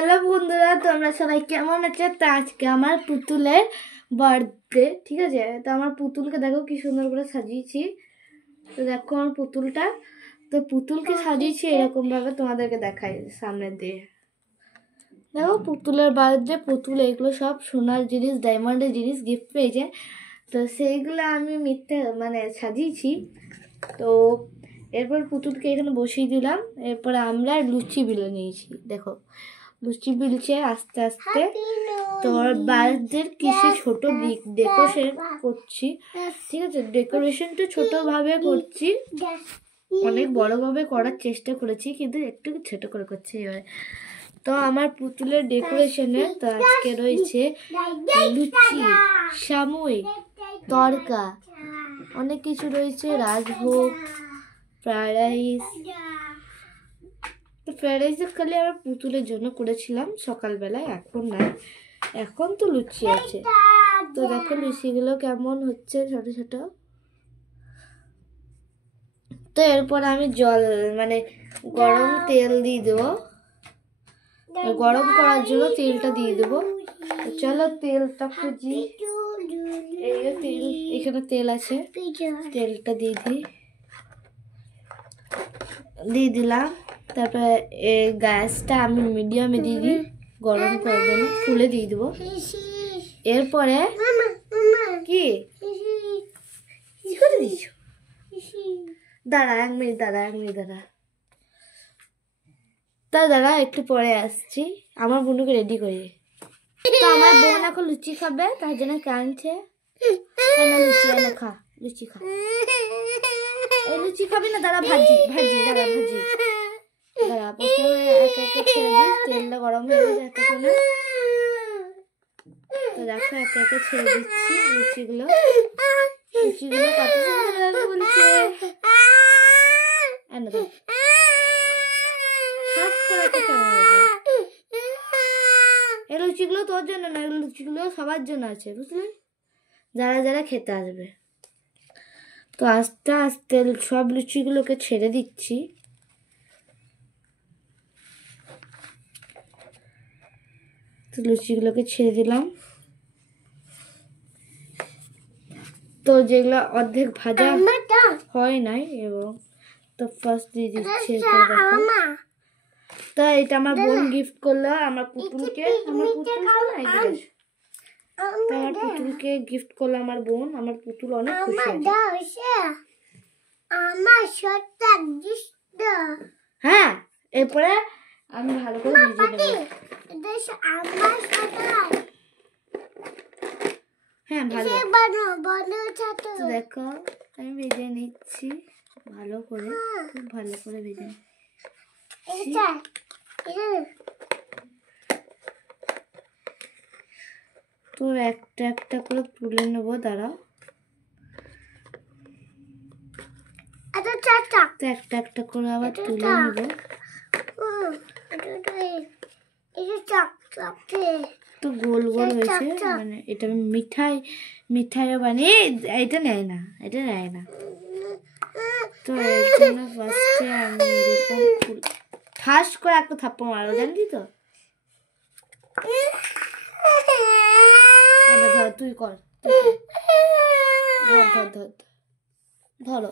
Hello বন্ধুরা, তোমরা সবাই কেমন আছো? তো আজকে আমার পুতুলের বার্থডে, ঠিক আছে? তো আমার পুতুলকে দেখো কি সুন্দর করে সাজিয়েছি। তো দেখো আমার পুতুলটা, তো পুতুলকে সাজিয়েছি এরকম ভাবে, তোমাদেরকে দেখাই সামনে দিয়ে। দেখো পুতুলের বার্থডে, পুতুল এগুলো সব সোনার জিনিস, ডায়মন্ডের জিনিস গিফট পেয়েছে। তো সেইগুলো আমি মিথ্যে সাজিয়েছি। তো এরপর পুতুলকে এখানে বসিয়ে দিলাম। এরপরে আমরা লুচি বিলে নিয়েছি, দেখো লুচি বিলছে আস্তে আস্তে। তো বার্থডে কিছু ছোট ডেকোরেশন করছি, ঠিক আছে? ডেকোরেশনটা ছোটভাবে করছি, অনেক বড়ভাবে করার চেষ্টা করেছি কিন্তু একটু ছোট করে করছি এবার। তো আমার পুতুলের ডেকোরেশনে তো আজকে রয়েছে লুচি, সামুই, তড়কা, অনেক কিছু রয়েছে, রাজভোগ, ফ্রাইড রাইস। তো ফ্রাইড রাইসের খালি আমরা পুতুলের জন্য করেছিলাম সকালবেলায়, এখন নাই, এখন তো লুচি আছে। তো দেখো লুচিগুলো কেমন হচ্ছে, ছোট ছোট। তো এরপর আমি জল গরম তেল দিয়ে দেবো, গরম করার জন্য তেলটা দিয়ে দেবো। চলো তেলটা খুঁজি, এই তেল, এখানে তেল আছে, তেলটা দিয়ে দিলাম। তারপরে গ্যাসটা আমি মিডিয়ামে দিয়ে দিই গরম করার জন্য, ফুলে দিয়ে দেবো। এরপরে কি করে দিচ্ছ? দাঁড়া এক মিনিট দাঁড়া, একটু পরে আসছি, আমার বোনকে রেডি করি। তো আমার বোন এখন লুচি খাবে, তার জন্য কাঁদছে। লুচি খা, লুচি খা। এই লুচি খাবি না? দাঁড়া ভাজি, দাঁড়া প্রথমে একে একে ছেড়ে দিস, তেলটা গরম হয়ে গেছে এতক্ষণে। তো দেখো একে একে ছেড়ে দিচ্ছি লুচিগুলো কত সুন্দর বলছে। এই লুচিগুলো তোর জন্য না, এই লুচিগুলো সবার জন্য আছে, বুঝলি? যারা যারা খেতে আসবে। তো আস্তে আস্তে সব লুচিগুলোকে ছেড়ে দিচ্ছি। তো লুচিগুলোকে ছেড়ে দিলাম। তো যেগুলো অর্ধেক ভাজা হয় নাই, এবং তো ফার্স্ট দিয়ে দিচ্ছি। তো এটা আমার বোন গিফট করলো আমার পুতুলকে, আমার পুতুলকে গিফট করলো আমার বোন। আমার পুতুল অনেক খুশি হয়েছে। হ্যাঁ, এরপরে আমি ভালো করে ভিজিয়ে নেব। হ্যাঁ ভালো, দেখো আমি ভেজে নিচ্ছি ভালো করে, খুব ভালো করে ভেজে নিচ্ছি। তো একটা একটা করে তুলে নেবো, দাঁড়াও। তো একটা একটা করে আবার তুলে নেবো। তো গোল গোল হয়েছে, এটা মিঠাইও বানিয়ে এটা নেয় না। তো এর জন্য ফার্স্টে আমি এরকম ঠাস করে একটা থাপ্পড় মারবো, জানলি তো? ধর তুই কর, ধরো